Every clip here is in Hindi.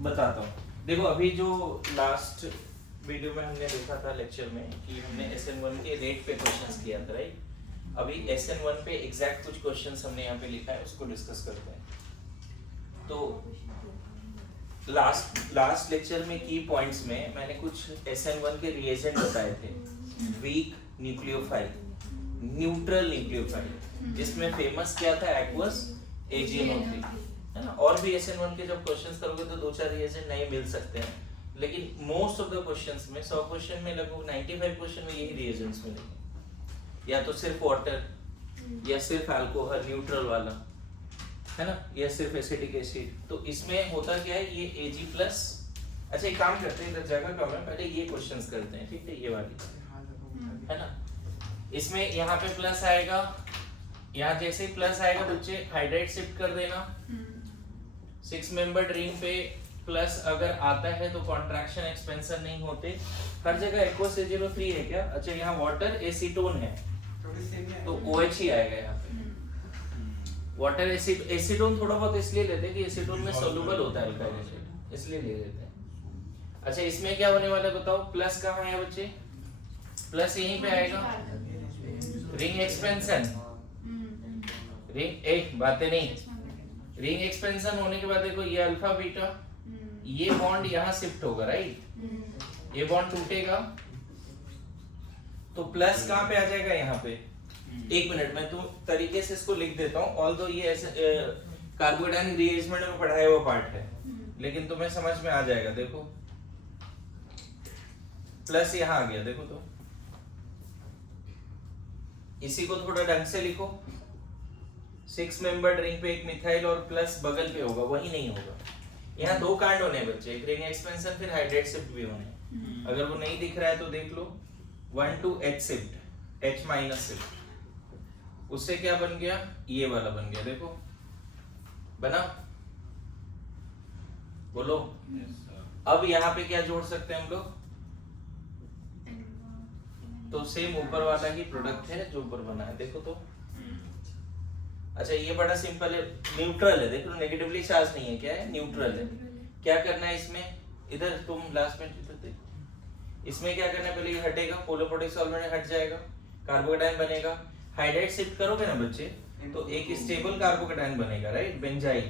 बताता हूँ। देखो अभी जो लास्ट वीडियो में हमने देखा था लेक्चर में कि हमने SN1 के रेट पे क्वेश्चंस किया था, राइट? अभी SN1 पे एग्जैक्ट कुछ क्वेश्चंस हमने यहाँ पे लिखा है, उसको डिस्कस करते हैं। तो लास्ट लेक्चर में की पॉइंट्स में मैंने कुछ SN1 के रिएजेंट बताए थे। वीक न्यूक्लियोफाइल, न्यूट्रल न्यूक्लियोफाइल, जिसमें फेमस क्या था? एक्वस AgNO3, है ना? और भी SN1 के जब क्वेश्चंस करोगे तो दो चार रिएजेंट नहीं मिल सकते हैं, लेकिन मोस्ट ऑफ द क्वेश्चंस में 100 क्वेश्चन में लगभग 95 क्वेश्चन में यही रिएजेंट्स मिलेंगे, या तो सिर्फ वाटर, या सिर्फ अल्कोहल न्यूट्रल वाला, है ना, या सिर्फ एसिटिक एसिड। तो इसमें होता क्या है, ये Ag+। अच्छा एक काम करते हैं, इधर जगह कम है, पहले ये क्वेश्चंस करते हैं, ठीक है? ये वाली, है ना? इसमें यहाँ पे प्लस आएगा, यहाँ जैसे ही प्लस आएगा बच्चे हाइड्राइड शिफ्ट कर देना। 6 मेंबर्ड रिंग पे प्लस अगर आता है तो कॉन्ट्रैक्शन एक्सपेंशन नहीं होते। हर जगह एक्वस AgNO3 है क्या? अच्छा यहाँ वाटर एसीटोन है तो OH ही आएगा यहाँ पे। वाटर एसीटोन थोड़ा बहुत इसलिए लेते हैं कि एसीटोन में सोल्यूबल होता है अल्काइल एसिड, इसलिए ले लेते हैं। अच्छा इसमें क्या होने वाला है बताओ? प्लस कहाँ है बच्चे? प्लस यहीं पे आएगा, रिंग एक्सपेंशन। रिंग एक बातें नहीं, रिंग एक्सपेंशन होने के बाद देखो ये अल्फा बीटा, ये बॉन्ड यहाँ शिफ्ट होगा, राइट? ये बॉन्ड टूटेगा तो प्लस कहाँ पे आ जाएगा? यहाँ पे। एक मिनट में तो तरीके से इसको लिख देता हूँ, ऑल्दो ये ऐसे कार्बोडाइन रीअरेंजमेंट में पढ़ाया हुआ पार्ट है, लेकिन तुम्हें समझ में आ जाएगा। देखो प्लस यहाँ आ गया, देखो तो इसी को थोड़ा ढंग से लिखो। 6 मेंबर्ड रिंग पे एक मिथाइल और प्लस बगल पे होगा, वही नहीं होगा। यहाँ दो कांड होने बच्चे, एक रिंग एक्सपेंशन फिर हाइड्रेट शिफ्ट भी होने। अगर वो नहीं दिख रहा है तो देख लो, 1 to H shift, H- shift, उससे क्या बन गया? ये वाला बन गया, देखो बना, बोलो। अब यहाँ पे क्या जोड़ सकते हैं हम लोग? तो सेम ऊपर वाला ही प्रोडक्ट है जो ऊपर बना है, देखो तो। अच्छा ये बड़ा सिंपल है, न्यूट्रल है, देखो नेगेटिवली चार्ज नहीं है, क्या है? न्यूट्रल है। क्या करना है इसमें? इधर तुम लास्ट में इसमें क्या करना है? पहले ये हटेगा, पोलोपोटेक सॉल्वेंट हट जाएगा, कार्बोकेटाइन बनेगा। हाइड्राइड शिफ्ट करोगे ना बच्चे तो एक स्टेबल कार्बोकेटाइन बनेगा, राइट? बेंजाइल।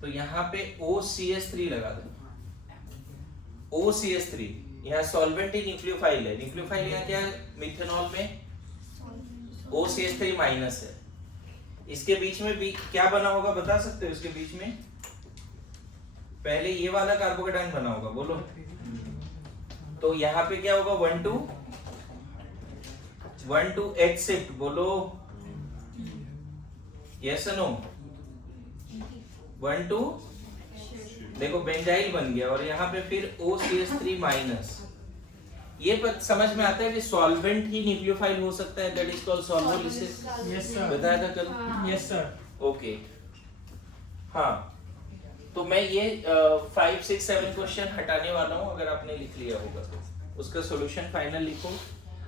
तो यहाँ पे OCH3 लगा दो, OCH3। यहाँ सॉल्वेंट ही न्यूक्लियोफाइल है, न्यूक्लियोफाइल यहाँ क्या है? मिथेनॉल में OCH3- है। इसके बीच में भी क्या बना होगा बता सकते हो? इसके बीच में पहले ये वाला कार्बोकेटाइन बना होगा, बोलो। तो यहाँ पे क्या होगा? 1 to H शिफ्ट, बोलो यस नो। 1 to, देखो बेंजाइल बन गया, और यहाँ पे फिर OCH3-। ये समझ में आता है कि सॉल्वेंट ही न्यूक्लियोफाइल हो सकता है, that is called solvolysis. Yes sir, बताया था कल? Yes sir. ओके हाँ, तो मैं ये 5, 6, 7 क्वेश्चन हटाने वाला हूँ। अगर आपने लिख लिया होगा तो उसका सॉल्यूशन फाइनल लिखो।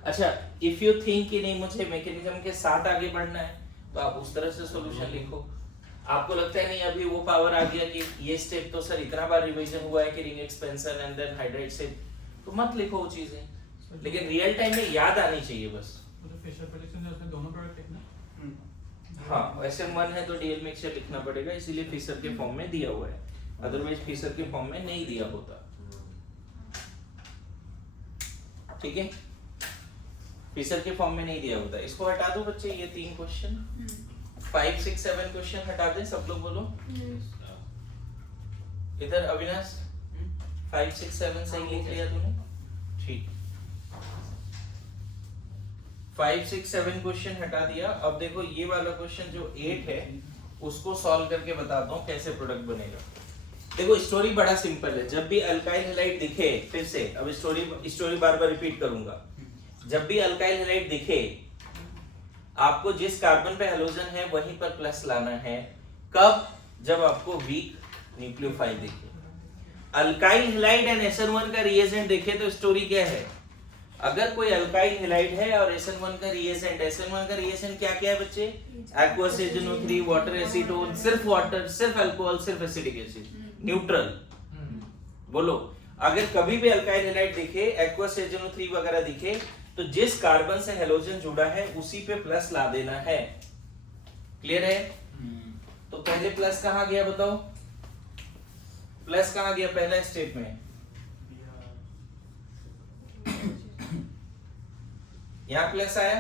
अच्छा इफ यू थिंक कि नहीं मुझे मैकेनिज्म के साथ आगे बढ़ना है तो आप उस तरह से सॉल्यूशन लिखो। आपको लगता है नहीं अभी वो पावर आ गया कि ये स्टेप तो सर इतना बार रिवीजन हुआ है कि ring expansion and then hydride shift, तो मत लिखो वो चीजें, लेकिन रियल टाइम में याद आनी चाहिए बस। तो फिशर प्रोडक्शन उसमें दोनों प्रोडक्ट लिखना। हाँ SN1 है तो DL मिक्सचर लिखना पड़ेगा, इसीलिए फिशर के फॉर्म में दिया हुआ है, अदरवाइज फिशर के फॉर्म में नहीं दिया होता। ठीक है, फिशर के फॉर्म में नहीं दिया होता। इसको हटा दो बच्चे, ये 3 क्वेश्चन, 5, 6, 7 क्वेश्चन हटा दें सब लोग, बोलो। इधर अविनाश 5, 6, 7 सही लिख लिया तूने? ठीक, 5, 6, 7 क्वेश्चन हटा दिया। अब देखो ये वाला क्वेश्चन जो 8 है उसको सॉल्व करके बताता हूँ कैसे प्रोडक्ट बनेगा। देखो स्टोरी बड़ा सिंपल है, जब भी अल्काइल हैलाइड दिखे, फिर से अब स्टोरी बार बार रिपीट करूंगा। जब भी अल्काइल हैलाइड दिखे आपको जिस कार्बन पे हैलोजन है वहीं पर प्लस लाना है। कब? जब आपको वीक न्यूक्लियोफाइल दिखे। अल्काइल हैलाइड एंड SN1 का रिएजेंट देखे तो स्टोरी क्या है? अगर कोई अल्काइल हैलाइड है और SN1 का रिएजेंट, SN1 का रिएजेंट क्या क्या है बच्चे? एक्वस AgNO3, वाटर एसीटोन, सिर्फ वाटर, सिर्फ अल्कोहल, सिर्फ एसिटिक एसिड, न्यूट्रल। बोलो, अगर कभी भी अल्काइल हैलाइड दिखे, एक्वस HNO3 वगैरह दिखे, तो जिस कार्बन से हेलोजन जुड़ा है उसी पे प्लस ला देना है। क्लियर है? तो पहले प्लस कहां गया बताओ? प्लस कहां गया पहला स्टेप में? यहां प्लस आया।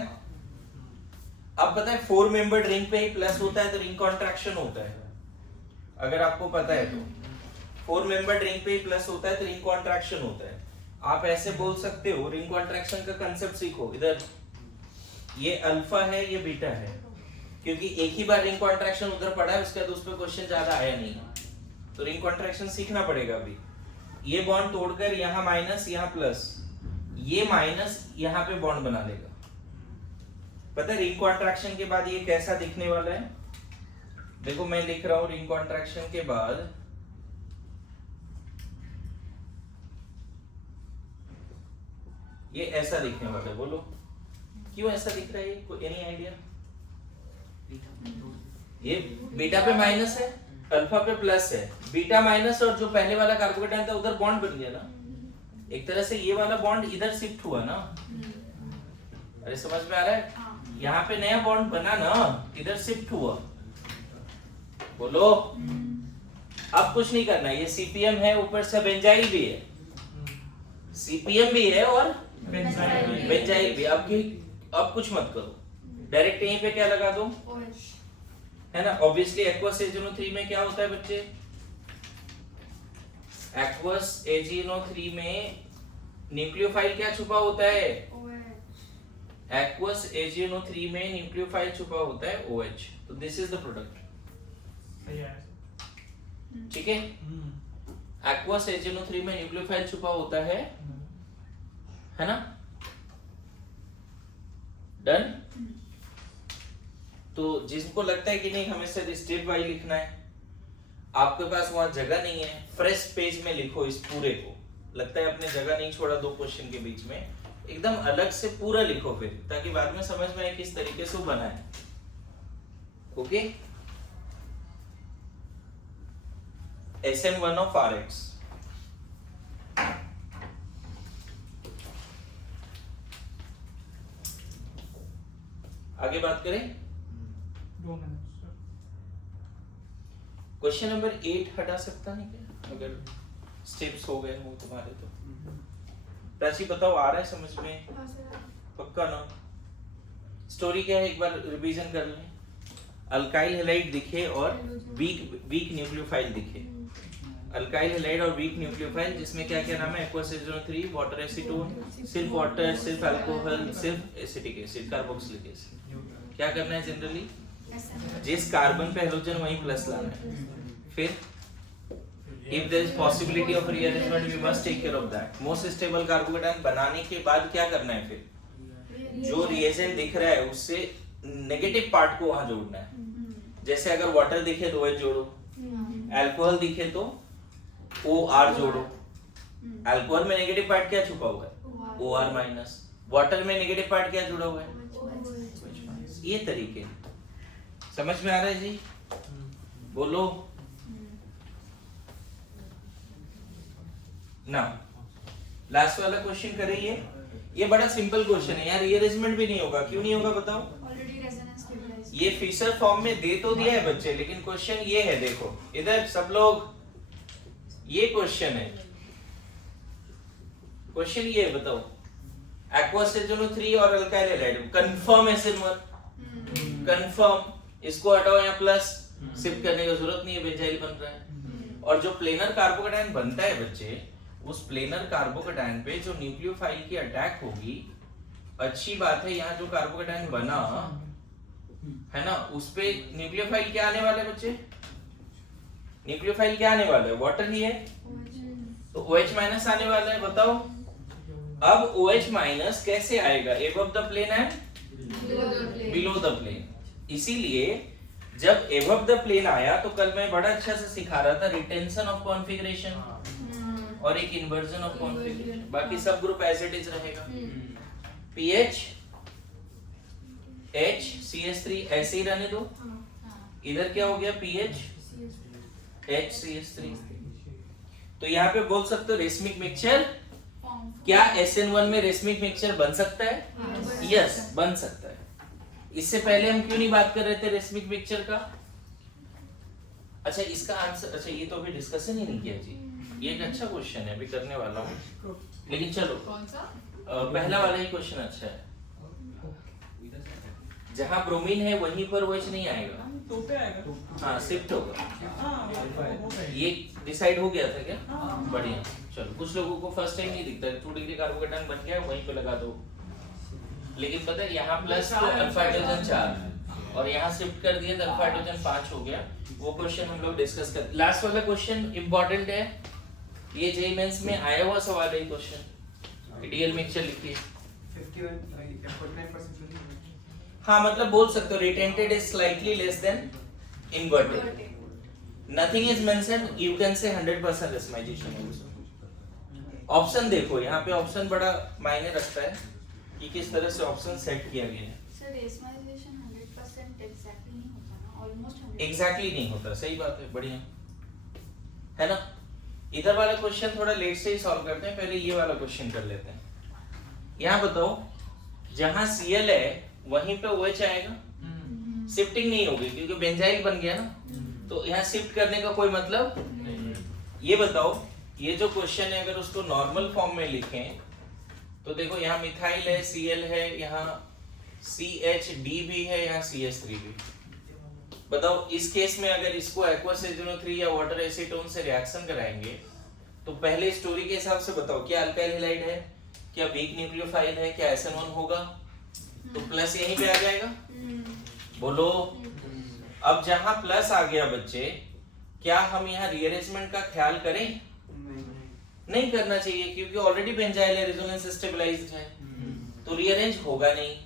अब पता है 4 मेंबर्ड रिंग पे ही प्लस होता है तो रिंग कॉन्ट्रैक्शन होता है, अगर आपको पता है तो। 4 मेंबर्ड रिंग पे ही प्लस होता है तो रिंग कॉन्ट्रैक्शन होता है। आप ऐसे बोल सकते हो, रिंग कॉन्ट्रैक्शन का कंसेप्ट सीखो। इधर ये अल्फा है, ये बीटा है, क्योंकि एक ही बार रिंग कॉन्ट्रैक्शन उधर पड़ा है, उसके बाद उस पर क्वेश्चन ज्यादा आया नहीं, तो रिंग कॉन्ट्रैक्शन सीखना पड़ेगा अभी। ये बॉन्ड तोड़कर यहाँ माइनस, यहाँ प्लस, ये माइनस यहाँ पे बॉन्ड बना लेगा। पता है रिंग कॉन्ट्रैक्शन के बाद ये कैसा दिखने वाला है? देखो मैं लिख रहा हूं, रिंग कॉन्ट्रैक्शन के बाद ये ऐसा दिखने वाला है। बोलो क्यों ऐसा दिख रहा है? कोई एनी आइडिया? ये बीटा पे माइनस है, अल्फा पे प्लस है। बीटा माइनस और जो पहले वाला कार्बोकेटाइन था उधर बॉन्ड बन गया ना, एक तरह से ये वाला बॉन्ड इधर शिफ्ट हुआ ना। अरे समझ में आ रहा है? यहाँ पे नया बॉन्ड बना ना, इधर शिफ्ट हुआ। बोलो अब कुछ नहीं करना, ये सीपीएम है, ऊपर से बेंजाइल भी है, सीपीएम भी है और बेंजाइल भी। अब कुछ मत करो, डायरेक्ट यहीं पे क्या लगा दो, है ना। ऑब्वियसली एक्वस HNO3 में क्या होता है बच्चे? एक्वस HNO3 में न्यूक्लियोफाइल क्या छुपा होता है? एक्वस HNO3 में न्यूक्लियोफाइल छुपा होता है OH। तो दिस इज द प्रोडक्ट, ठीक है। एक्वस HNO3 में न्यूक्लियोफाइल छुपा होता है ना। डन। तो जिनको लगता है कि नहीं हमें सिर्फ स्टेप वाइज लिखना है, आपके पास वहां जगह नहीं है, फ्रेश पेज में लिखो इस पूरे को। लगता है आपने जगह नहीं छोड़ा 2 क्वेश्चन के बीच में, एकदम अलग से पूरा लिखो फिर, ताकि बाद में समझ में आए किस तरीके से वो बना है। ओके। SN1 of RX। आगे बात करें। क्वेश्चन नंबर 8 हटा सकता है क्या, अगर स्टेप्स हो गए हो तुम्हारे तो। प्राची बताओ आ रहा है समझ में? पक्का ना? स्टोरी क्या है एक बार रिवीजन कर लें। अल्काइल हैलाइड दिखे और वीक न्यूक्लियोफाइल दिखे। अल्काइल हैलाइड और वीक न्यूक्लियोफाइल, जिसमें क्या क्या नाम है? एक्वस HNO3, वाटर एसीटोन, सिर्फ वाटर, सिर्फ अल्कोहल, सिर्फ एसिटिक एसिड, कार्बोक्सिलिक एसिड। क्या करना है जनरली? जिस कार्बन पे हेलोजन वहीं प्लस लाना है। फिर if there is possibility of rearrangement we must take care of that। most stable carbocation बनाने के बाद क्या करना है? फिर जो रिएजेंट दिख रहा है उससे नेगेटिव पार्ट को वहां जोड़ना है। जैसे अगर वाटर दिखे तो OH जोड़ो, अल्कोहल दिखे तो OR जोड़ो। अल्कोहल में नेगेटिव पार्ट क्या छुपा हुआ है? OR minus. वाटर में नेगेटिव पार्ट क्या जुड़ा हुआ है? ये तरीके समझ में आ रहा है जी? बोलो ना। लास्ट वाला क्वेश्चन करिए। ये बड़ा सिंपल क्वेश्चन है यार, रीअरेंजमेंट भी नहीं होगा। क्यों नहीं होगा बताओ? Already resonance stabilise. ये फिशर फॉर्म में दे तो दिया है बच्चे, लेकिन क्वेश्चन ये है, देखो इधर सब लोग, ये क्वेश्चन है। क्वेश्चन ये है, बताओ एक्वस HNO3 और alkyl halide confirm SN1, confirm. इसको हटाओ, यहाँ प्लस शिफ्ट करने की जरूरत नहीं है, बेंजाइल बन रहा है। और जो प्लेनर कार्बोकेटाइन बनता है बच्चे, उस प्लेनर कार्बोकेटाइन पे जो न्यूक्लियोफाइल की अटैक होगी, अच्छी बात है यहाँ जो कार्बोकेटाइन बना है ना, उस पे न्यूक्लियोफाइल क्या आने वाला है बच्चे? न्यूक्लियोफाइल क्या आने वाला है? वाटर ही है, तो OH माइनस आने वाला है। बताओ अब OH माइनस कैसे आएगा? एबव द प्लेन है, बिलो द प्लेन। इसीलिए जब एबव द प्लेन आया तो कल मैं बड़ा अच्छा से सिखा रहा था रिटेंशन ऑफ कॉन्फिगरेशन और एक इन्वर्जन ऑफ कॉन्फिगरेशन। बाकी सब ग्रुप एज इट इज रहेगा। पीएच H CH3 ऐसे ही रहने दो। इधर क्या हो गया? PH H CH3। तो यहाँ पे बोल सकते हो रेशमिक मिक्सचर, क्या SN1 में रेशमिक मिक्सचर बन सकता है? यस, बन सकता है। इससे पहले हम क्यों नहीं बात कर रहे थे रेशमिक मिक्सचर का? अच्छा, इसका आंसर, अच्छा ये तो अभी डिस्कशन ही नहीं किया जी। ये एक अच्छा क्वेश्चन है, अभी करने वाला हूँ, लेकिन चलो कौन सा? पहला वाला ही क्वेश्चन अच्छा है। जहाँ ब्रोमीन है वहीं पर OH नहीं आएगा, तो पे आएगा। हाँ शिफ्ट होगा। हाँ, ये डिसाइड हो गया था क्या? बढ़िया। चलो, कुछ लोगों को फर्स्ट टाइम नहीं दिखता, 2 डिग्री कार्बोकेटायन बन गया वहीं पे लगा दो, लेकिन पता है यहाँ प्लस तो अल्फा हाइड्रोजन 4 और यहाँ शिफ्ट कर दिया तो अल्फा हाइड्रोजन 5 हो गया। वो क्वेश्चन हम लोग डिस्कस कर, लास्ट वाला क्वेश्चन इंपॉर्टेंट है, ये जेईई मेंस में आया हुआ सवाल है क्वेश्चन। आइडियल मिक्सचर लिखिए। 49% हाँ, मतलब बोल सकते हो retented is slightly less than inverted. Nothing is mentioned, you can say 100% resmization also. Option देखो, यहाँ पे ऑप्शन बड़ा मायने रखता है कि किस तरह से ऑप्शन सेट किया गया है। सर रेशमाइजेशन 100% एग्जैक्टली नहीं होता ना, ऑलमोस्ट 100%। एग्जैक्टली नहीं होता, सही बात है, बढ़िया है ना। इधर वाला क्वेश्चन थोड़ा लेट से ही सॉल्व करते हैं, पहले ये वाला क्वेश्चन कर लेते हैं। यहाँ बताओ, जहाँ Cl है वहीं पे OH आएगा, शिफ्टिंग नहीं होगी क्योंकि बेंजाइल बन गया ना, तो यहाँ शिफ्ट करने का कोई मतलब। ये बताओ, ये जो क्वेश्चन है अगर उसको नॉर्मल फॉर्म में लिखें तो देखो यहाँ मिथाइल है, Cl है, यहाँ CHD भी है, यहाँ CH3 भी। बताओ इस केस में अगर इसको एक्वस HNO3 या वाटर एसीटोन से रिएक्शन कराएंगे तो पहले स्टोरी के हिसाब से बताओ, क्या अल्काइल हैलाइड है, क्या वीक न्यूक्लियोफाइल है, क्या SN1 होगा, तो प्लस यहीं पे आ जाएगा। बोलो, अब जहां प्लस आ गया बच्चे, क्या हम यहाँ रीअरेंजमेंट का ख्याल करें? नहीं करना चाहिए क्योंकि ऑलरेडी बेंजाइल है, रेजोनेंस स्टेबलाइज्ड है, तो रीअरेंज होगा नहीं।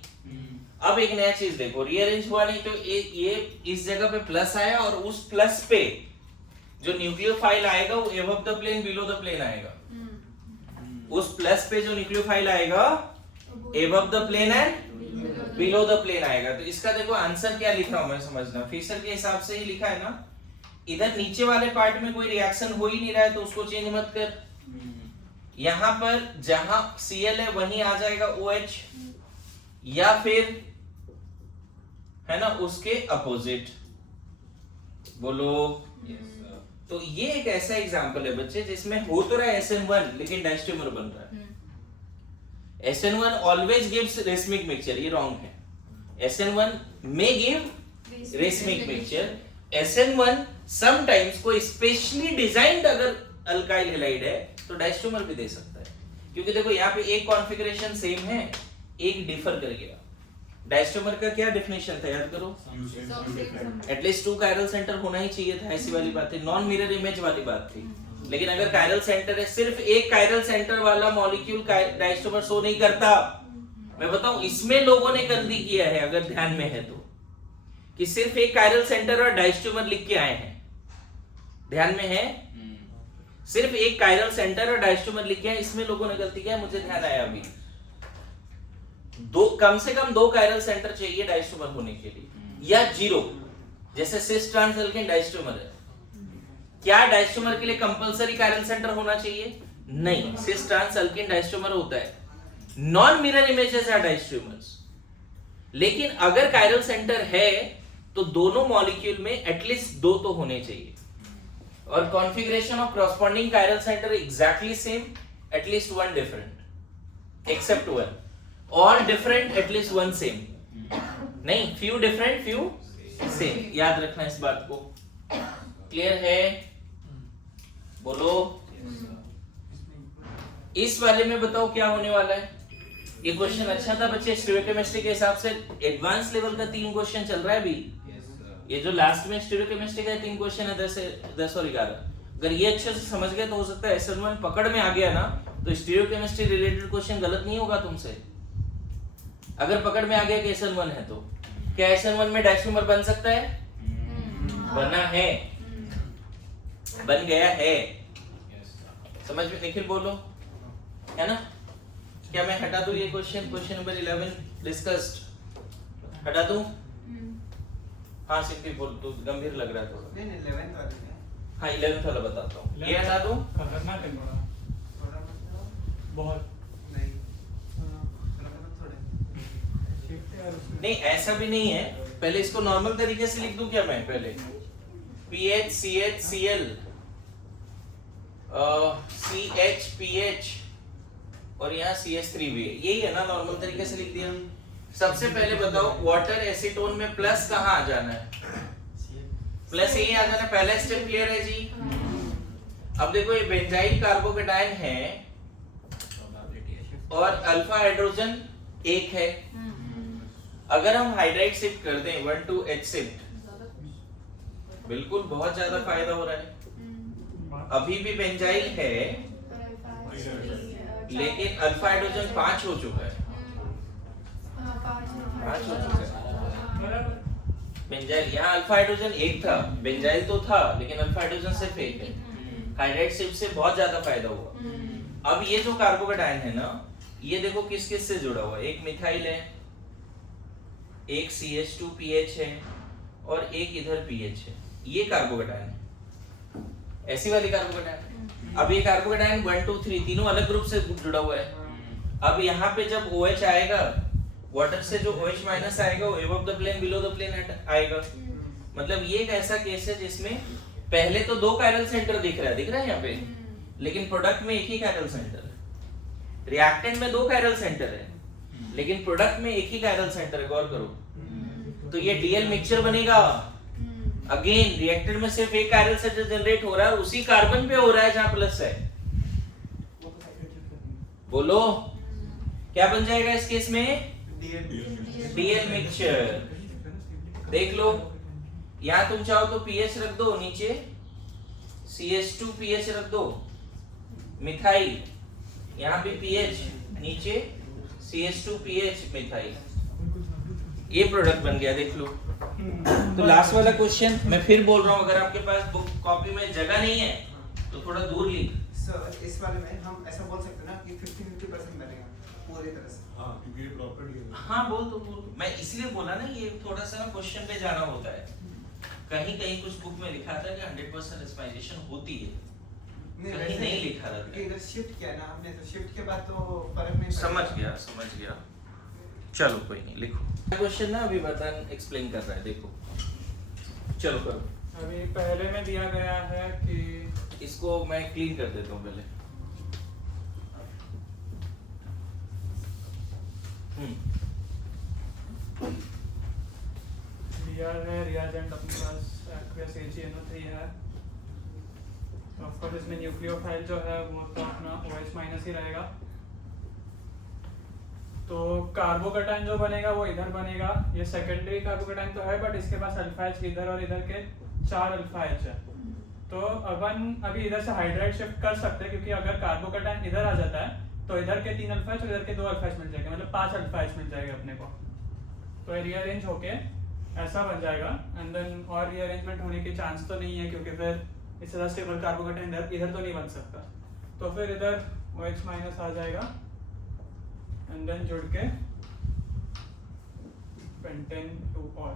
अब एक नया चीज देखो, रीअरेंज हुआ नहीं तो ये इस जगह पे प्लस आया और उस प्लस पे जो न्यूक्लियोफाइल आएगा वो above the plane below the plane आएगा। उस प्लस पे जो न्यूक्लियोफाइल आएगा above the plane and below the plane आएगा। तो इसका देखो आंसर क्या लिखा हूं मैं, समझना, फिशर के हिसाब से ही लिखा है ना। इधर नीचे वाले पार्ट में कोई रिएक्शन हो ही नहीं रहा है तो उसको चेंज मत कर। यहां पर जहां Cl है वहीं आ जाएगा OH, या फिर है ना उसके अपोजिट। बोलो। तो ये एक ऐसा एग्जांपल है बच्चे जिसमें हो तो रहा है SN1 लेकिन डायस्टेमर बन रहा है। SN1 always gives racemic mixture, ये wrong है। SN1 may give racemic mixture। SN1 sometimes कोई specially designed अगर अल्काइल हैलाइड है तो डायस्टेमर भी दे सकता है, क्योंकि देखो यहाँ पे एक कॉन्फ़िगरेशन सेम है, एक डिफर कर गया। डायस्टेमर का क्या डेफिनेशन था याद करो, एटलीस्ट 2 कायरल सेंटर होना ही चाहिए था, ऐसी वाली बात थी, नॉन मिरर इमेज वाली बात थी। लेकिन अगर कायरल सेंटर है, सिर्फ एक कायरल सेंटर वाला मॉलिक्यूल डायस्टेमर शो नहीं करता। मैं बताऊं, इसमें लोगों ने गलती किया है अगर ध्यान में है तो, कि सिर्फ एक कायरल सेंटर और डायस्टेमर लिख के आए हैं। ध्यान में है, सिर्फ एक कायरल सेंटर और डायस्टेमर लिख के आए, इसमें लोगों ने गलती किया है, मुझे ध्यान आया अभी। कम से कम 2 कायरल सेंटर चाहिए डायस्टेमर होने के लिए, या 0, जैसे सिस ट्रांस एल्केन डायस्टेमर है। क्या डायस्टेमर के लिए कंपलसरी कायरल सेंटर होना चाहिए? नहीं, सिस ट्रांस एल्केन डायस्टेमर होता है। Non mirror images are diastereomers. लेकिन अगर कायरल सेंटर है तो दोनों मॉलिक्यूल में एटलीस्ट 2 तो होने चाहिए, और configuration of corresponding chiral centre exactly same, at least 1 different, except 1, all different at least 1 same. नहीं, फ्यू डिफरेंट फ्यू सेम, याद रखना इस बात को। क्लियर है? बोलो। इस वाले में बताओ क्या होने वाला है। ये क्वेश्चन अच्छा था बच्चे, स्टीरियोकेमिस्ट्री के हिसाब से एडवांस लेवल का 3 क्वेश्चन चल रहा है अभी। ये जो लास्ट में स्टीरियोकेमिस्ट्री का 3 क्वेश्चन है, 10 और 11, अगर ये अच्छे से समझ गए तो हो सकता है SN1 पकड़ में आ गया ना तो स्टीरियोकेमिस्ट्री रिलेटेड क्वेश्चन गलत नहीं होगा तुमसे। अगर पकड़ में आ गया कि SN1 है तो क्या SN1 में डायस्टेमर बन सकता है? बना है, बन गया है। समझ में? निखिल बोलो, है ना? क्या मैं हटा दूं ये क्वेश्चन नंबर 11 डिस्कस्ड, हटा दूं? हाँ सिंपली बोल, तो गंभीर लग रहा है थोड़ा। नहीं 11 वाले में हाँ 11th वाला बताता हूँ, ये हटा दूं? खतरनाक है थोड़ा, बहुत नहीं हाँ। शिफ्ट है यार उसमें। नहीं ऐसा भी नहीं है, पहले इसको नॉर्मल तरीके से लिख दूं क्या मैं? पहले PH CH Cl CH PH और यहाँ CH3 भी है, यही है ना? नॉर्मल तरीके से लिख दिया। सबसे पहले बताओ वाटर एसीटोन में प्लस कहाँ आ जाना है? प्लस यही आ जाना है, पहला स्टेप क्लियर है जी? अब देखो ये बेंजाइल कार्बोकेटायन है और अल्फा हाइड्रोजन एक है, अगर हम हाइड्राइड शिफ्ट कर दें 1 to H शिफ्ट, बिल्कुल बहुत ज्यादा फायदा हो रहा है। अभी भी बेंजाइल है लेकिन अल्फा हाइड्रोजन 5 हो चुका है, 5 हो चुका है। बराबर। बेंजाइल यहाँ अल्फा हाइड्रोजन एक था, बेंजाइल तो था लेकिन अल्फा हाइड्रोजन सिर्फ एक है। हाइड्राइड शिफ्ट से बहुत ज्यादा फायदा हुआ। अब ये जो कार्बोकेटायन है ना, ये देखो किस किस से जुड़ा हुआ है, एक मिथाइल है, एक CH2PH है और एक इधर PH है, ये कार्बोकेटायन है, ऐसी वाली कार्बोकेटायन। अब ये कार्बोकेटायन 1 2 3 तीनों अलग ग्रुप से जुड़ा हुआ है। अब यहाँ पे जब OH आएगा, वाटर से जो OH माइनस आएगा वो above the plane below the plane आएगा। मतलब ये एक ऐसा केस है जिसमें पहले तो 2 कायरल सेंटर दिख रहा है यहाँ पे, लेकिन प्रोडक्ट में एक ही कायरल सेंटर है। रिएक्टेंट में 2 कायरल सेंटर है लेकिन प्रोडक्ट में एक ही कायरल सेंटर है, गौर करो। तो ये डीएल मिक्सचर बनेगा। अगेन रिएक्टर में सिर्फ एक कायरल सेंटर जनरेट हो रहा है, उसी कार्बन पे हो रहा है जहां प्लस है। बोलो क्या बन जाएगा इस केस में? DL mixture. देख लो यहां तुम चाहो तो पीएच रख दो, नीचे CH2PH रख दो, मिथाइल, यहां भी पीएच, नीचे CH2PH मिथाइल, ये प्रोडक्ट बन गया। देख लो। तो लास्ट वाला क्वेश्चन मैं फिर बोल रहा हूं, अगर आपके पास बुक कॉपी में जगह नहीं है तो थोड़ा दूर लिख। सर इस वाले में हम ऐसा बोल सकते हैं ना कि 50-50% बनेगा पूरी तरह से। हाँ क्योंकि ये प्रॉपर्टी है। हाँ बोल दो। मैं इसलिए बोला ना, ये थोड़ा सा ना क्वेश्चन पे जाना होता है। कहीं कहीं कुछ बुक में लिखा था कि 100% रेस्पाइरेशन होती है, कहीं नहीं लिखा था। कि इधर शिफ्ट किया ना हमने, तो शिफ्ट के बाद तो फर्क नहीं समझ गया। चलो कोई नहीं, लिखो क्वेश्चन ना, अभी बता एक्सप्लेन कर रहा है। देखो चलो करो। अभी पहले में दिया गया है कि इसको मैं क्लीन कर देता हूँ पहले। दिया है रिएजेंट अपने पास एक्वियस AgNO3 है। तो ऑफ कोर्स इसमें न्यूक्लियोफाइल जो है वो तो अपना OH माइनस ही रहेगा। तो कार्बोकेटाइन जो बनेगा वो इधर बनेगा। ये सेकेंडरी कार्बोकेटाइन तो है बट इसके पास अल्फा H इधर और इधर के 4 अल्फा H है। तो अपन अभी इधर से हाइड्राइड शिफ्ट कर सकते हैं, क्योंकि अगर कार्बोकेटाइन इधर आ जाता है तो इधर के 3 अल्फा H और इधर के 2 अल्फा H मिल जाएंगे, मतलब 5 अल्फा H मिल जाएगा अपने को। तो ये रीअरेंज होके ऐसा बन जाएगा। एंड देन और रीअरेंजमेंट होने के चांस तो नहीं है, क्योंकि फिर इस तरह स्टेबल कार्बोकेटाइन इधर तो नहीं बन सकता। तो फिर इधर OH माइनस आ जाएगा एंड देन जुड़ के पेंटेन 2 और।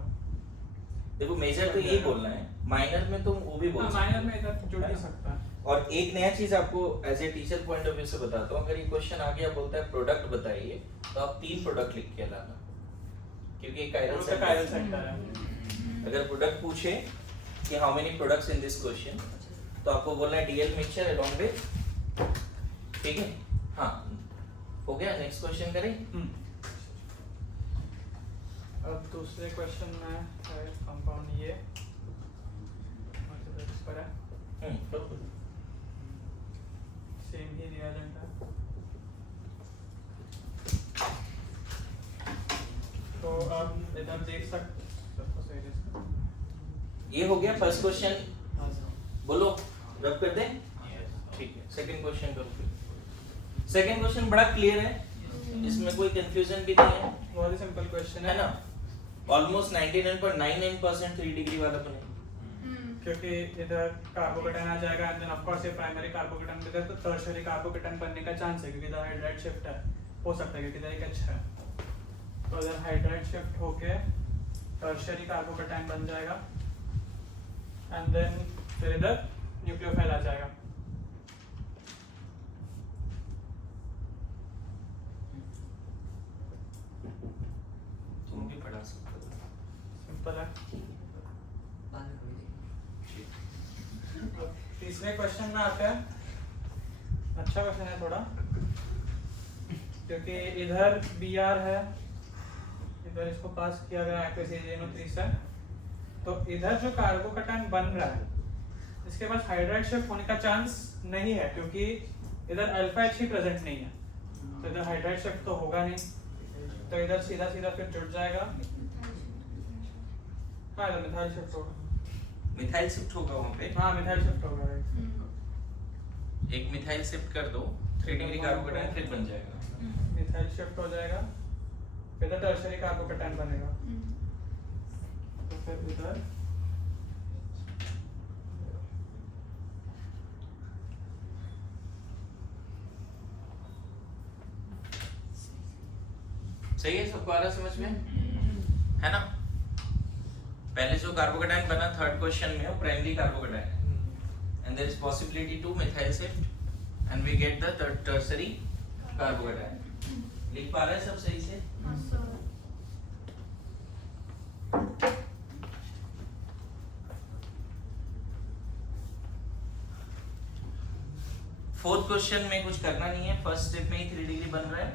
देखो मेजर तो यही बोलना है, माइनर में तुम वो भी बोल सकते हो। माइनर में इधर जुड़ ही सकता है। और एक नया चीज आपको as a teacher point of view से बताता हूँ, अगर ये क्वेश्चन आ गया बोलता है प्रोडक्ट बताइए, तो आप 3 प्रोडक्ट लिख के लाना, क्योंकि कायरल सेंटर है। अगर प्रोडक्ट पूछे कि how many products in this question, तो आपको बोलना है डीएल मिक्सचर अलोंग विद, ठीक है? हाँ हो गया। नेक्स्ट क्वेश्चन करें। अब दूसरे क्वेश्चन में है कंपाउंड ये इस पर है, सेम ही रिएजेंट है। तो अब इधर देख सकते सबको सही है। ये हो गया फर्स्ट क्वेश्चन। हाँ सर। बोलो रब कर दें। ठीक है, सेकंड क्वेश्चन करो फिर। सेकंड क्वेश्चन बड़ा क्लियर है, इसमें कोई कंफ्यूजन भी नहीं है, बहुत ही सिंपल क्वेश्चन है ना? ऑलमोस्ट 99.99% 3 डिग्री वाला बनेगा, क्योंकि इधर कार्बोकेटाइन आ जाएगा एंड देन ऑफ कोर्स ये प्राइमरी कार्बोकेटाइन इधर, तो टर्शियरी कार्बोकेटाइन बनने का चांस है, क्योंकि इधर हाइड्राइड शिफ्ट है, हो सकता है क्योंकि इधर एक अच्छा है। तो इधर हाइड्राइड शिफ्ट होके टर्शियरी कार्बोकेटाइन बन जाएगा एंड देन फिर इधर तीसरे क्वेश्चन में आते हैं। अच्छा क्वेश्चन है थोड़ा, क्योंकि इधर Br है, इधर इसको पास किया गया है NO3 से, तो इधर जो कार्बोकैटायन बन रहा है इसके पास हाइड्राइड शिफ्ट होने का चांस नहीं है, क्योंकि इधर अल्फा H ही प्रेजेंट नहीं है, तो इधर हाइड्राइड शिफ्ट तो होगा नहीं, तो इधर सीधा सीधा फिर जुड़ जाएगा। हाँ इधर मिथाइल शिफ्ट होगा, मिथाइल शिफ्ट होगा वहाँ पे। हाँ मिथाइल शिफ्ट होगा right। एक मिथाइल शिफ्ट कर दो, 3 डिग्री कार्बोकैटायन फिर बन जाएगा। मिथाइल शिफ्ट हो जाएगा, फिर इधर टर्शरी कार्बोकैटायन बनेगा, तो फिर इधर सही है, सबको आ रहा समझ में है ना? पहले जो कार्बोकैटायन बना थर्ड क्वेश्चन में वो प्राइमरी कार्बोकैटायन है, and there is possibility to methyl shift and we get the tertiary carbocation. लिख पा रहे हैं सब सही से? हाँ सर। फोर्थ क्वेश्चन में कुछ करना नहीं है, फर्स्ट स्टेप में ही 3 डिग्री बन रहा है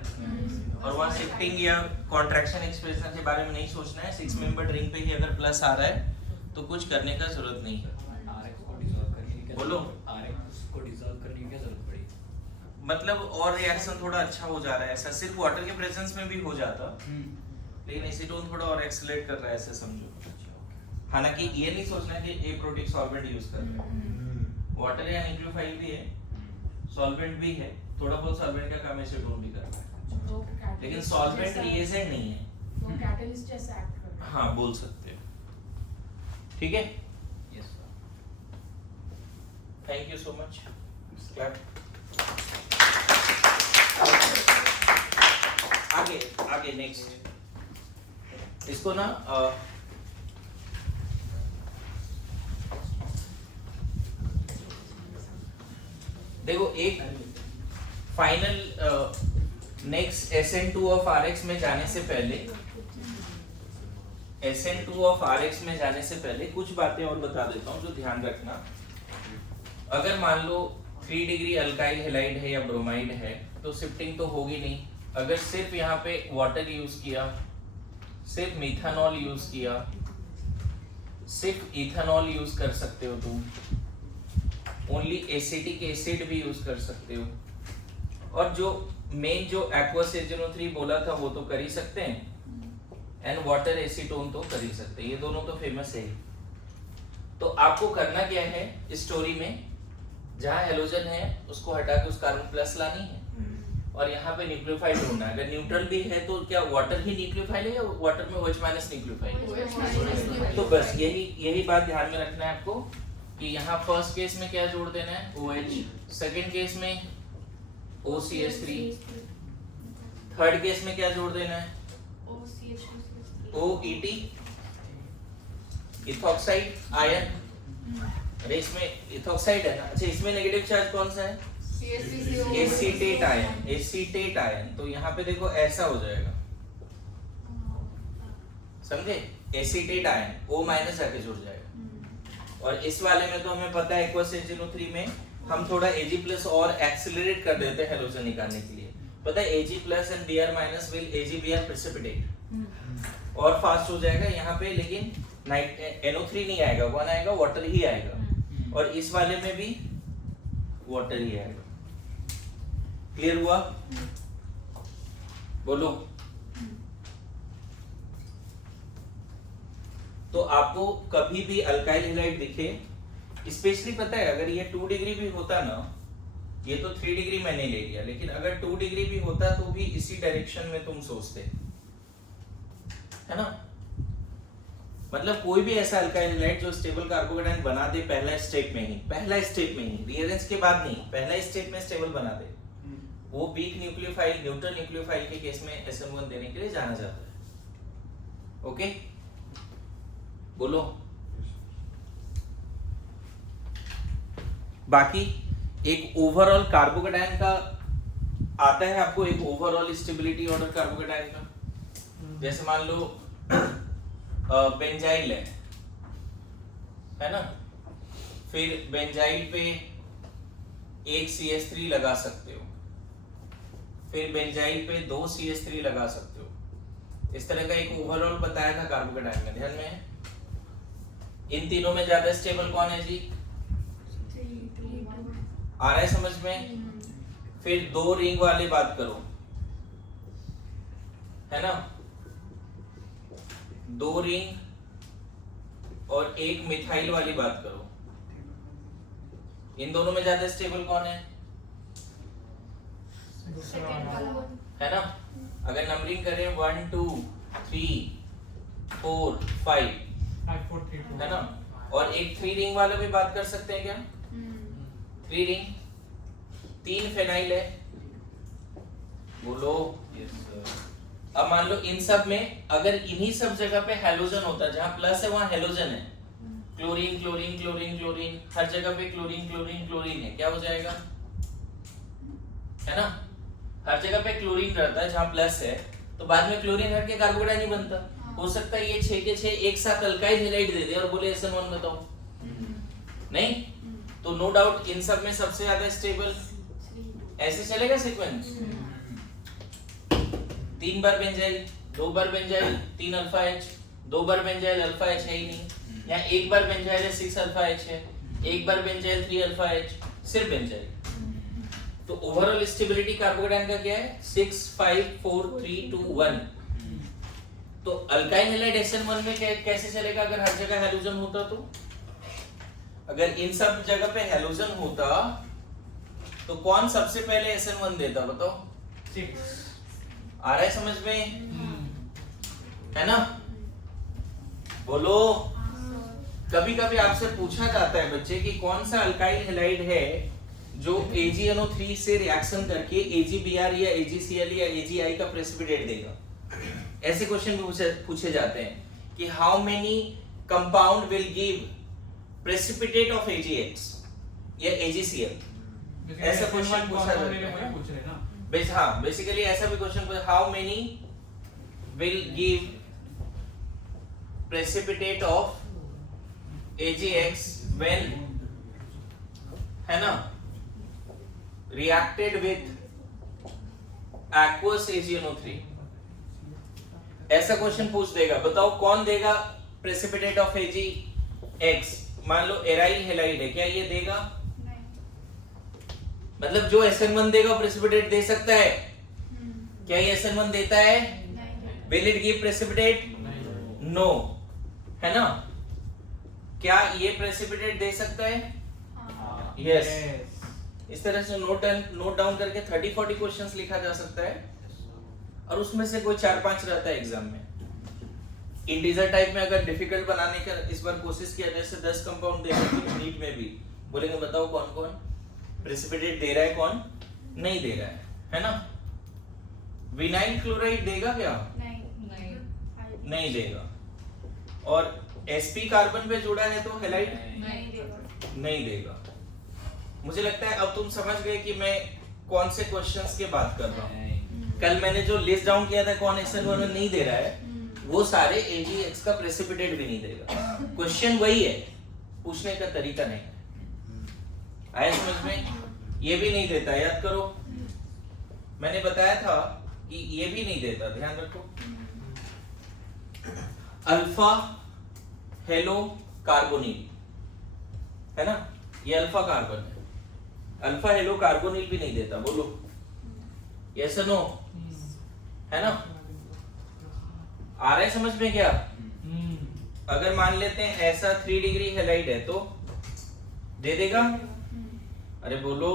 और वहाँ शिफ्टिंग या कॉन्ट्रैक्शन एक्सप्रेशन के बारे में नहीं सोचना है। 6 मेंबर रिंग पे ही अगर प्लस आ रहा है तो कुछ करने का जरूरत नहीं है। बोलो को डिसॉल्व करने की क्या जरूरत पड़ी? मतलब और रिएक्शन थोड़ा अच्छा हो जा रहा है, ऐसा सिर्फ वाटर के प्रेजेंस में भी हो जाता, लेकिन एसीटोन थोड़ा और एक्सेलरेट कर रहा है, ऐसे समझो। हालांकि ये नहीं सोचना कि ए प्रोटिक सॉल्वेंट यूज कर रहा है, वाटर या न्यूक्लियोफाइल भी है, सॉल्वेंट भी है, थोड़ा बहुत सॉल्वेंट का काम एसीटोन भी कर रहा है, लेकिन सॉल्वेंट रिएजेंट नहीं है। वो कैटलिस्ट जैसा एक्ट कर रहा है। हाँ बोल सकते हो, ठीक है। Yes sir. Thank you so much. Clap. आगे आगे नेक्स्ट इसको ना देखो एक final next SN2 of RX में जाने से पहले SN2 ऑफ RX में जाने से पहले कुछ बातें और बता देता हूँ जो ध्यान रखना। अगर मान लो 3 डिग्री अल्काइल हैलाइड है या ब्रोमाइड है तो शिफ्टिंग तो होगी नहीं। अगर सिर्फ यहाँ पे वाटर यूज किया, सिर्फ मिथानॉल यूज किया, सिर्फ इथेनॉल यूज कर सकते हो तुम, ओनली एसिटिक एसिड भी यूज कर सकते हो, और जो मेन जो एक्वस HNO3 बोला था वो तो कर ही सकते हैं, एंड वाटर एसीटोन तो कर ही सकते हैं, ये दोनों तो फेमस है। तो आपको करना क्या है स्टोरी में, जहाँ हेलोजन है उसको हटा के उस कार्बन प्लस लानी है और यहाँ पे न्यूक्लियोफाइल ढूंढना है। अगर न्यूट्रल भी है तो क्या वाटर ही न्यूक्लियोफाइल है या वाटर में OH- न्यूक्लियोफाइल है? तो बस यही बात ध्यान में रखना है आपको कि यहाँ फर्स्ट केस में क्या जोड़ देना है OH, सेकंड केस में OCH3, थर्ड केस में क्या जोड़ देना है OET, इथॉक्साइड आयन। अरे इसमें इथॉक्साइड है ना, अच्छा इसमें नेगेटिव चार्ज कौन सा है? Acetate ion, acetate ion. तो यहाँ पे देखो ऐसा हो जाएगा, समझे? एसीटेट आयन O- जाके जुड़ जाएगा। और इस वाले में तो हमें पता है एक्वस HNO3 में हम थोड़ा Ag+ और एक्सेलरेट कर देते हैं हेलोजन निकालने के लिए। पता है Ag+ and Br- will AgBr precipitate और फास्ट हो जाएगा यहाँ पे, लेकिन NO3 नहीं आएगा, 1 आएगा, वाटर ही आएगा। और इस वाले में भी वाटर ही आएगा। क्लियर हुआ? बोलो। तो आपको कभी भी अल्काइल हैलाइड दिखे, स्पेशली पता है अगर ये 2 डिग्री भी होता ना, ये तो 3 डिग्री मैंने ले लिया, लेकिन अगर 2 डिग्री भी होता तो भी इसी डायरेक्शन में तुम सोचते, है ना? मतलब कोई भी ऐसा अल्काइल हैलाइड जो स्टेबल कार्बोकैटायन बना दे पहला स्टेप में ही, रीअरेंज के बाद नहीं, पहला स्टेप में स्टेबल बना दे, वो वीक न्यूक्लियोफाइल, न्यूट्रल न्यूक्लियोफाइल के केस में SN1 देने के लिए जाना जाता है। ओके, बोलो। बाकी एक ओवरऑल कार्बोकैटायन का आता है आपको, एक ओवरऑल स्टेबिलिटी ऑर्डर कार्बोकैटायन का। जैसे मान लो बेंजाइल है ना, फिर बेंजाइड पे एक CH3 लगा सकते हो, फिर बेंजाइड पे 2 CH3 लगा सकते हो। इस तरह का एक ओवरऑल बताया था कार्बोकेटाइन में, ध्यान में है? इन तीनों में ज्यादा स्टेबल कौन है जी? आ रहा है समझ में? फिर 2 रिंग वाले बात करो, है ना? 2 रिंग और एक मिथाइल वाली बात करो। इन दोनों में ज्यादा स्टेबल कौन है? है ना? अगर नंबरिंग करें 1 2 3 4 5, 5 4 3 2 है ना? और एक 3 रिंग वाला भी बात कर सकते हैं क्या? 3 रिंग, 3 फेनाइल है, बोलो। Yes sir. अब मान लो इन सब में अगर इन्हीं सब जगह पे हैलोजन होता, जहां प्लस है वहां हैलोजन है, क्लोरीन क्लोरीन क्लोरीन क्लोरीन, हर जगह पे क्लोरीन क्लोरीन क्लोरीन है, क्या हो जाएगा? है ना? हर जगह पे क्लोरीन रहता है जहां प्लस है, तो बाद में क्लोरीन हट के कार्बोकेटाइन नहीं बनता। हो सकता है ये 6 के 6 एक साथ अल्काइल हैलाइड दे दे और बोले SN1 बताओ, नहीं? तो नो डाउट इन सब में सबसे ज्यादा स्टेबल ऐसे चलेगा सीक्वेंस। 3 बार बेंजाइल, 2 बार बेंजाइल 3 अल्फा H, 2 बार बेंजाइल अल्फा H है ही नहीं, या 1 बार बेंजाइल है 6 अल्फा H है, 1 बार बेंजाइल 3 अल्फा H, सिर्फ बेंजाइल। तो ओवरऑल स्टेबिलिटी कार्बोकेटाइन का क्या है? 6 5 4 3 2 1। तो अल्काइल हैलाइड SN1 में कैसे चलेगा अगर हर जगह हैलोजन होता? तो अगर इन सब जगह पे हैलोजन होता तो कौन सबसे पहले SN1 देता बताओ? 6। आ रहा है समझ में? है ना? बोलो। कभी कभी आपसे पूछा जाता है बच्चे कि कौन सा अल्काइल हैलाइड है जो AgNO3 से रिएक्शन करके AgBr या AgCl या AgI का प्रेसिपिटेट देगा। ऐसे क्वेश्चन पूछे जाते हैं कि how many compound will give precipitate of AgX या AgCl। ऐसा क्वेश्चन पूछा जाता है। पूछ रहे ना। हाँ, बेसिकली ऐसा भी question, how many will give precipitate of AgX when, है ना, reacted with aqueous AgNO3। ऐसा क्वेश्चन पूछ देगा, बताओ कौन देगा प्रेसिपिटेट ऑफ AgX? मान लो एराइल हैलाइड है, क्या ये देगा? मतलब जो SN1 देगा प्रेसिपिटेट दे सकता है? क्या ये SN1 देता है? Will it give precipitate? No, है ना? क्या ये प्रेसिपिटेट दे सकता है? Yes. इस तरह से नोट डाउन करके 30-40 क्वेश्चंस लिखा जा सकता है और उसमें से कोई 4-5 रहता है एग्जाम में। इंटीजर टाइप में अगर डिफिकल्ट बनाने का इस बार कोशिश किया, जैसे 10 कंपाउंड दे रहे नीट में भी बोलेंगे बताओ कौन कौन प्रेसिपिटेट दे रहा है, कौन नहीं दे रहा है ना? विनाइल क्लोराइड देगा क्या? नहीं देगा। और sp कार्बन पे जुड़ा है तो हैलाइड नहीं देगा। मुझे लगता है अब तुम समझ गए कि मैं कौन से क्वेश्चंस की बात कर रहा हूँ। कल मैंने जो लिस्ट डाउन किया था कौन SN1 में नहीं दे रहा है, वो सारे AgX का प्रेसिपिटेट भी नहीं देगा। क्वेश्चन वही है, पूछने का तरीका नहीं है। आया समझ में? ये भी नहीं देता, याद करो मैंने बताया था कि ये भी नहीं देता, ध्यान रखो। अल्फा हेलो कार्बोनिल है ना, ये अल्फा कार्बन है, अल्फा हेलो कार्बोनिल भी नहीं देता। बोलो यस नो, है ना? आ रहा है समझ में क्या? अगर मान लेते हैं ऐसा 3 डिग्री हैलाइड है तो दे देगा? अरे बोलो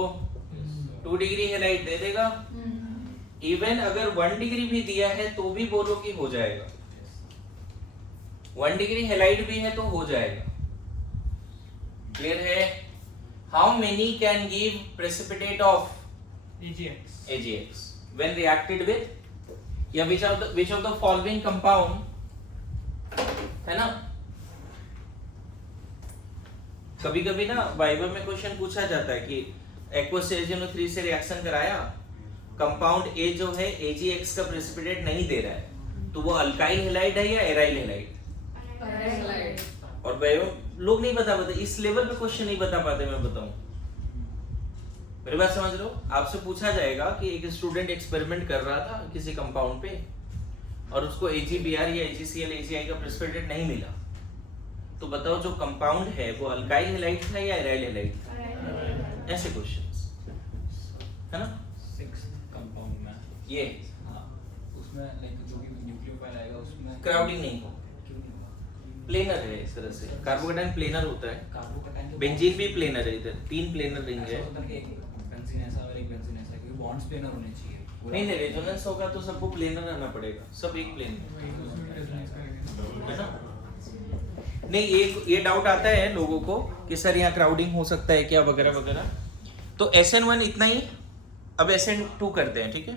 2 डिग्री हैलाइड दे देगा? इवन अगर 1 डिग्री भी दिया है तो भी बोलो कि हो जाएगा। 1 डिग्री हैलाइड भी है तो हो जाएगा। क्लियर है? How many can give precipitate of AgX when reacted with, या which of the following compound, है ना? कभी कभी ना वाइवा में क्वेश्चन पूछा जाता है कि एक्वस AgNO3 से रिएक्शन कराया, कंपाउंड A जो है AgX का प्रेसिपिटेट नहीं दे रहा है, तो वो अल्काइल हैलाइड है या एराइल हैलाइड? और बायो लोग नहीं बता पाते, इस लेवल पे क्वेश्चन नहीं बता पाते, मैं बताऊं। मेरी बात समझ रहे हो? आपसे पूछा जाएगा कि एक स्टूडेंट एक्सपेरिमेंट कर रहा था किसी कंपाउंड पे और उसको AgBr या AgCl AgI का प्रेसिपिटेट नहीं मिला, तो बताओ जो कंपाउंड है वो अल्काइल हैलाइड था या एराइल हैलाइड था? ऐसे क्वेश्चंस है ना। 6 कंपाउंड में ये हाँ, उसमें लाइक जो भी न्यूक्लियोफाइल आएगा उसमें क्राउडिंग नहीं हो, क्यों नहीं होगा? प्लेनर है इस तरह से। कार्बोकेटाइन प्लेनर होता है, कार्बोकैटायन तो बेंजीन भी प्लेनर है, इधर 3 प्लेनर रिंग ऐसा है। होता है कि एक बेंजीन ऐसा और एक बेंजीन ऐसा, क्योंकि बॉन्ड्स प्लेनर होने चाहिए। नहीं नहीं, रेजोनेंस होगा तो सबको प्लेनर रहना पड़ेगा, सब एक प्लेन है ना। नहीं, ये डाउट आता है लोगों को कि सर यहाँ क्राउडिंग हो सकता है क्या वगैरह वगैरह। तो SN1 इतना ही, अब SN2 करते हैं, ठीक है।